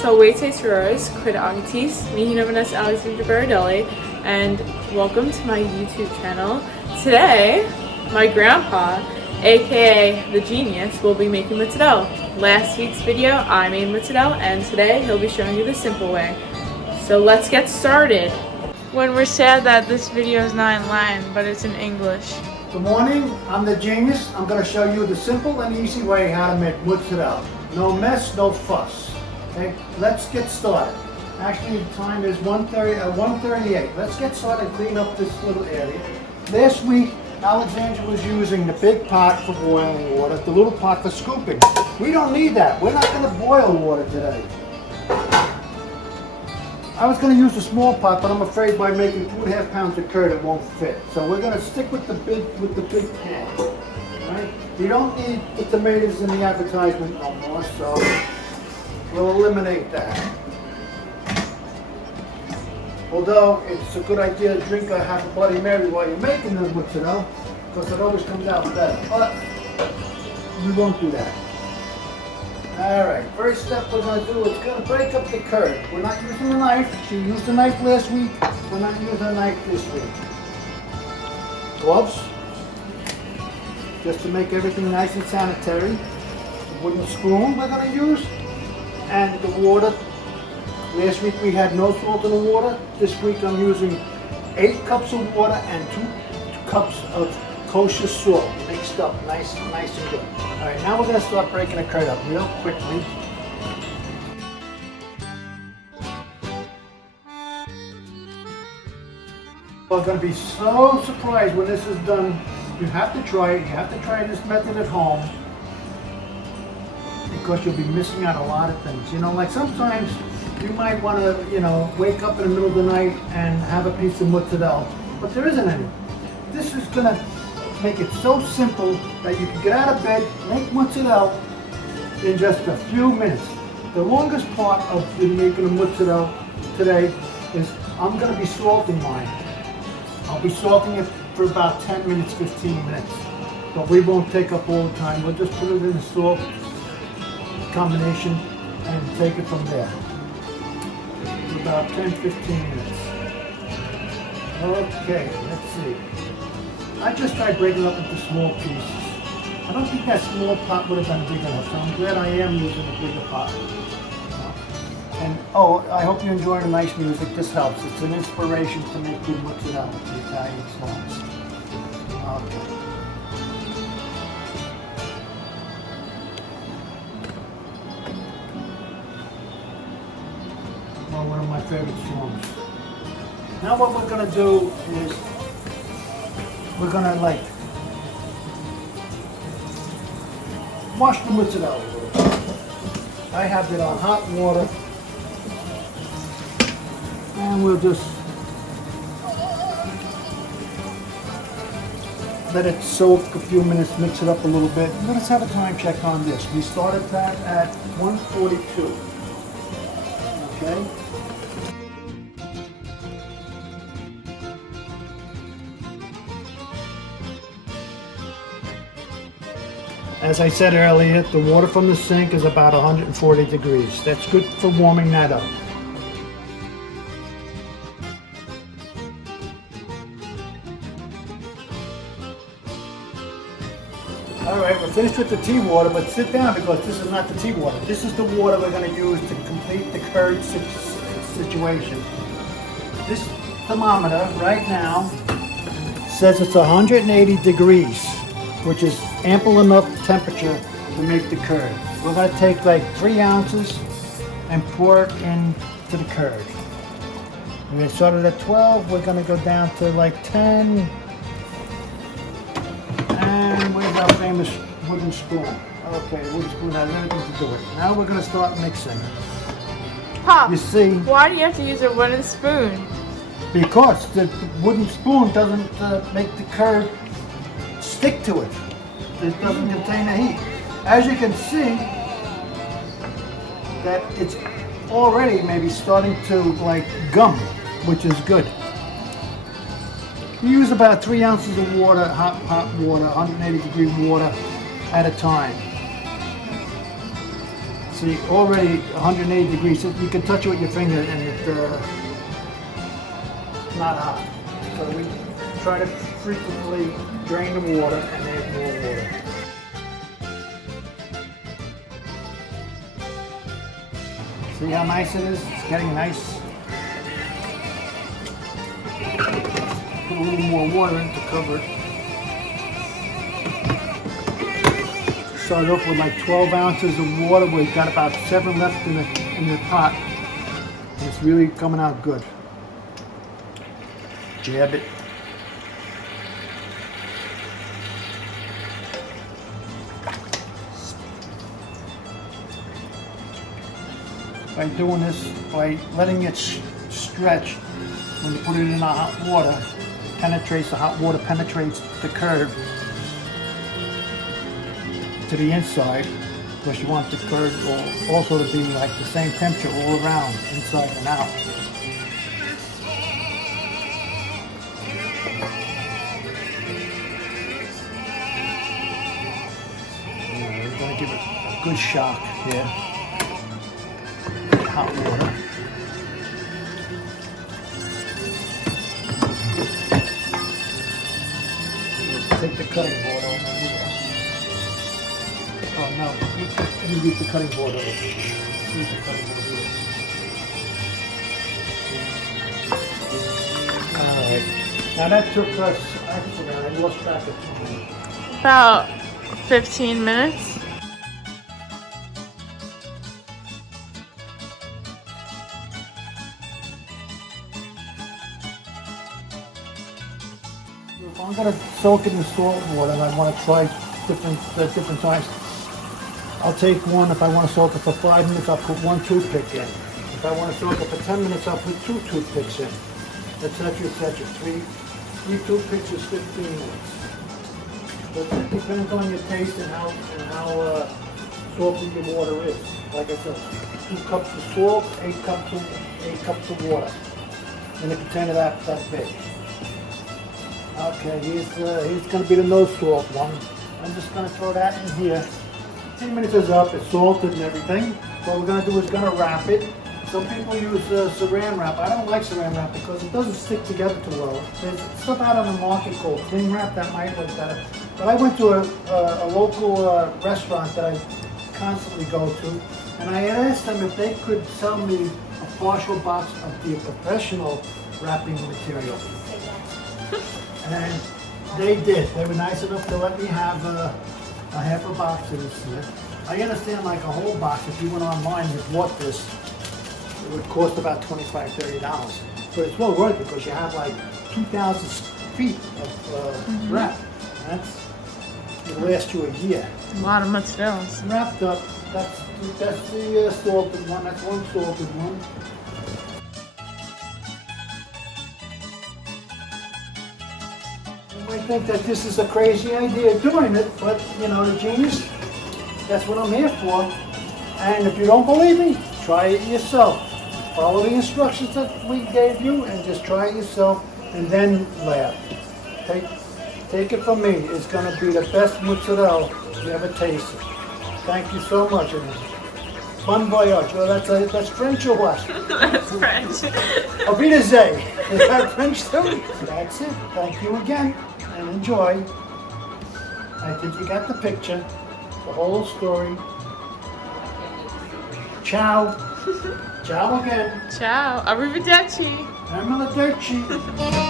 Salvete Sorores, quid agatis, mihi nominus Alexandra, and welcome to my YouTube channel. Today, my grandpa, aka the genius, will be making mozzarella. Last week's video, I made mozzarella, and today he'll be showing you the simple way. So let's get started. When we're sad that this video is not in Latin, but it's in English. Good morning, I'm the genius. I'm going to show you the simple and easy way how to make mozzarella. No mess, no fuss. Okay, let's get started. Actually, the time is 1:38. Let's get started and clean up this little area. Last week, Alexandra was using the big pot for boiling water, the little pot for scooping. We don't need that. We're not going to boil water today. I was going to use the small pot, but I'm afraid by making 2.5 pounds of curd it won't fit. So we're going to stick with the big pan. Right? We don't need the tomatoes in the advertisement no more, so we'll eliminate that. Although it's a good idea to drink a half a Bloody Mary while you're making the mozzarella, because it always comes out better. But we won't do that. Alright, first step we're going to do is going to break up the curd. We're not using a knife. She used a knife last week. We're not using a knife this week. Gloves, just to make everything nice and sanitary. A wooden spoon we're going to use. And the water. Last week we had no salt in the water. This week I'm using 8 cups of water and 2 cups of kosher salt mixed up nice and good. Alright, now we're going to start breaking the curd up real quickly. You're going to be so surprised when this is done. You have to try it. You have to try this method at home, because you'll be missing out a lot of things. You know, like sometimes you might want to, wake up in the middle of the night and have a piece of mozzarella, but there isn't any. This is going to make it so simple that you can get out of bed, make mozzarella in just a few minutes. The longest part of making the mozzarella today is I'm going to be salting mine. I'll be salting it for about 10 minutes, 15 minutes. But we won't take up all the time. We'll just put it in the salt combination and take it from there. For about 10, 15 minutes. Okay, let's see. I just tried breaking it up into small pieces. I don't think that small pot would have been big enough, so I'm glad I am using a bigger pot. And I hope you enjoy the nice music. This helps. It's an inspiration to make good mozzarella, the Italian songs. Okay. Well, one of my favorite songs. Now what we're going to do is we're going to wash the mozzarella a little bit. I have it on hot water, and we'll just let it soak a few minutes, mix it up a little bit. Let's have a time check on this. We started that at 1:42. Okay. As I said earlier, the water from the sink is about 140 degrees. That's good for warming that up. Alright, we're finished with the tea water, but sit down because this is not the tea water. This is the water we're going to use to complete the curd situation. This thermometer right now says it's 180 degrees. Which is ample enough temperature to make the curd. We're going to take like 3 ounces and pour it into the curd. We started at 12, we're going to go down to like 10. And where's our famous wooden spoon? Okay, the wooden spoon has anything to do with it. Now we're going to start mixing. Pop, you see, why do you have to use a wooden spoon? Because the wooden spoon doesn't make the curd stick to it. It doesn't contain the heat. As you can see, that it's already maybe starting to like gum, which is good. You use about 3 ounces of water, hot water, 180 degree water at a time. See, already 180 degrees. You can touch it with your finger and it's not hot. So we try to frequently drain the water and add more water. See how nice it is? It's getting nice. Put a little more water in to cover it. Started off with like 12 ounces of water. We've got about 7 left in the pot. And it's really coming out good. Jab it. By doing this, by letting it stretch, when you put it in the hot water, the hot water penetrates the curd to the inside, because you want the curd also to be like the same temperature all around, inside and out. We're going to give it a good shock here. Hot water. Take the cutting board over here. Oh no, let me get the cutting board over here. Use the cutting board here. Alright. Now that took us, I forgot, I lost track of time. About 15 minutes. If I'm going to soak it in salt water and I want to try different times, I'll take one. If I want to soak it for 5 minutes, I'll put 1 toothpick in. If I want to soak it for 10 minutes, I'll put 2 toothpicks in, etc., etc. 3 toothpicks is 15 minutes. But it depends on your taste and how salty your water is. Like I said, 2 cups of salt, 8 cups of water in a container that big. Okay, here's going to be the no salt one. I'm just going to throw that in here. 10 minutes is up, it's salted and everything. What we're going to do is going to wrap it. Some people use saran wrap. I don't like saran wrap because it doesn't stick together too well. There's stuff out on the market called cling wrap that might work better. But I went to a local restaurant that I constantly go to, and I asked them if they could sell me a partial box of the professional wrapping material. And they did. They were nice enough to let me have a half a box of this. I understand like a whole box, if you went online and bought this, it would cost about $25, $30. But it's well worth it because you have like 2,000 feet of wrap. It'll last you a year. A lot of mozzarella. Wrapped up. That's the salted one. That's one salted one. I think that this is a crazy idea doing it, but you know, the genius, that's what I'm here for. And if you don't believe me, try it yourself. Follow the instructions that we gave you and just try it yourself and then laugh. Take it from me, it's going to be the best mozzarella you ever tasted. Thank you so much. Bon voyage. Well, that's French or what? That's French. Auf Wiedersehen. Is that French too? That's it. Thank you again and enjoy. I think you got the picture, the whole story. Ciao. Ciao again. Ciao. Arrivederci. Arrivederci.